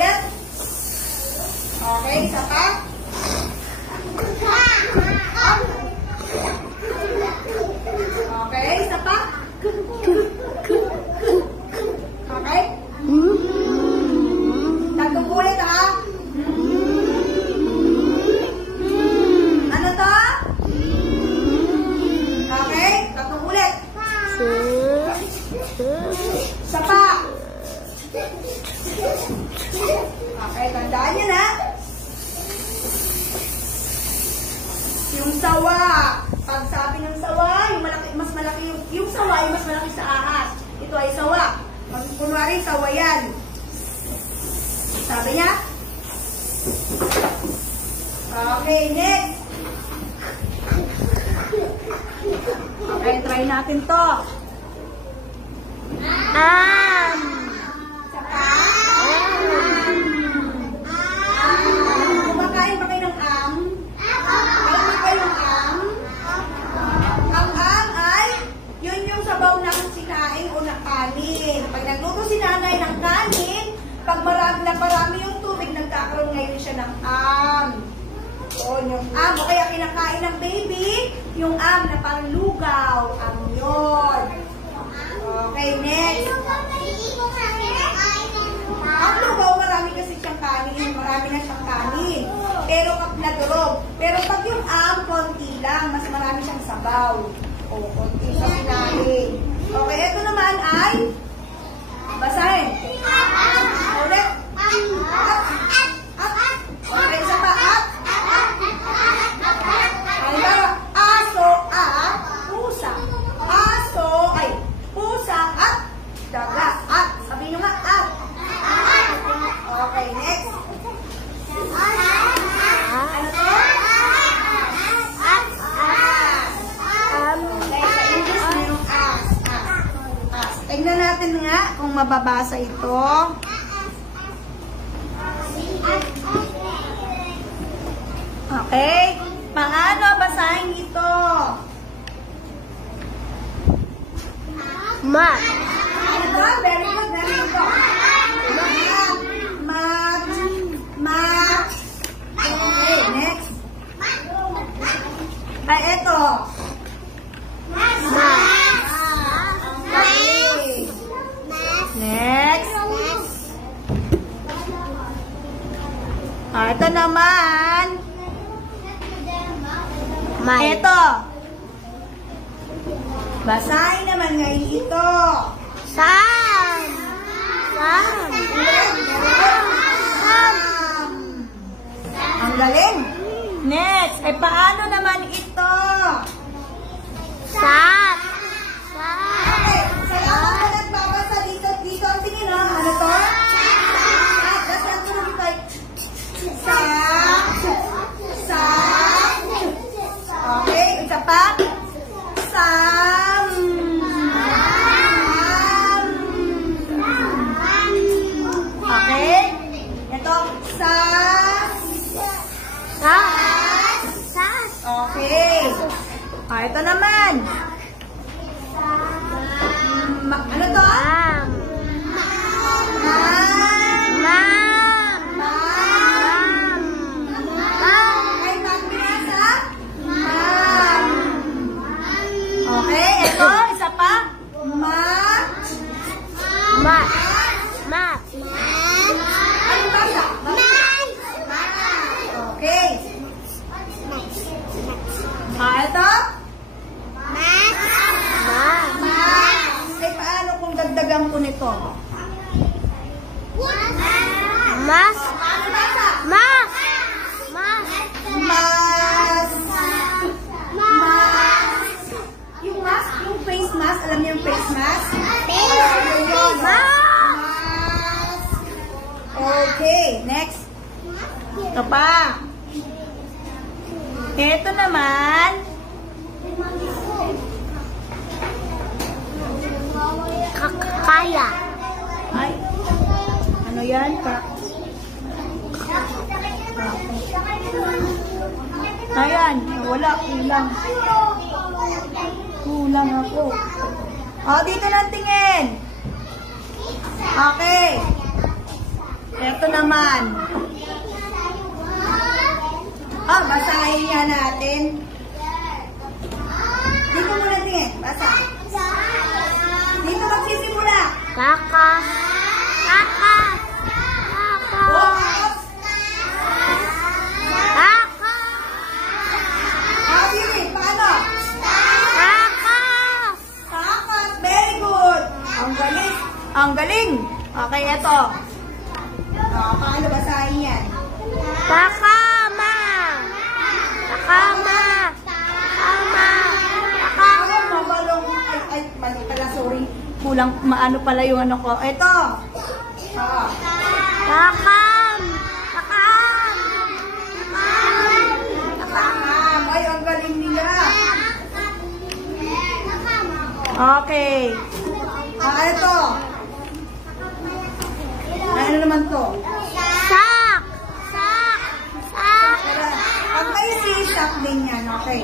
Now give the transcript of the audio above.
ulit. Okay, isa pa. Okay, isa pa. Okay? Tatlong ulit ha. Ano to? Okay, tatlong ulit. Isa pa. Okay, tandaan yun ha. Yung sawa. Pag sabi ng sawa, yung malaki, mas malaki yung sawa ay mas malaki sa ahas. Ito ay sawa. Kunwari, sawa yan. Sabi niya? Okay, next. Okay, try natin to. Kumakain ba kayo ng am? Alam mo ba yung am? Ang am ay, yun yung sabaw ng sinaing o ng kanin. Pag nagluto si nanay ng kanin, pag marami yung tubig, nagkakaroon ngayon siya ng am. So, yung am, o kaya kinakain ng baby, yung am na parang lugaw, am yun. Okay, next. Ang lugaw, marami kasi siyang kanin, marami na siyang kanin. Pero pag nadurog. Pero pag yung am, konti lang, mas marami siyang sabaw. O, konti sa sinaing. Okay, ito naman ay, basahin. Ulit. Okay, isa pa. Aso at pusa. Aso ay pusa at daga. At. Sabihin nyo nga, at. Okay, next. Ano to? Okay, sa English mayroong as. Tignan natin nga kung mababasa ito. Okay. Paano basahin ito? Mat. Ito, very good, very good. Mat. Okay, next. Ay, ito. Mat. Okay. Next. Ito naman. Ito. Basahin naman ngayon ito. Sam. Ang galing. Next. Ay, paano naman ito? Sat. Okay. Sa lahat na nagbabasa dito ang tingin, ha? Ano to? Sat. That's ang tunog ito. Sat. Okay. Isa pa. Sam. Okay. Ito. Okay. Ito naman. Ano to? Okay, ito, isa pa. Mat. Ano basa? Okay. Ito? Eh, paano kung dagdagan ko nito? Mas. Paano basa? Mas. Yung mask, yung face mask, alam niyo yung face mask? Okay, next. Ito pa. Ito naman. Kaya. Ay. Ano yan? Ayan. Wala. Kulang ako. Dito lang tingin. Okay. Ito naman. Basahin nga natin. Dito muna tingin. Basa. Dito magsisimula. Takas. Takas. Takas. Takas. Billy, paano? Takas. Takas. Very good. Ang galing. Ang galing. Okay, ito. Paano basahin yan? Takama. Takama. Takama. Takama. Mabalong. Ay, mali pala. Sorry. Kulang. Maano pala yung ano ko. Ito. Takam. Takam. Takam. Ay, ang galing nila. Okay. Ito. Ano naman to? Sak. Sak. Sak. Pag may sisak din yan, okay.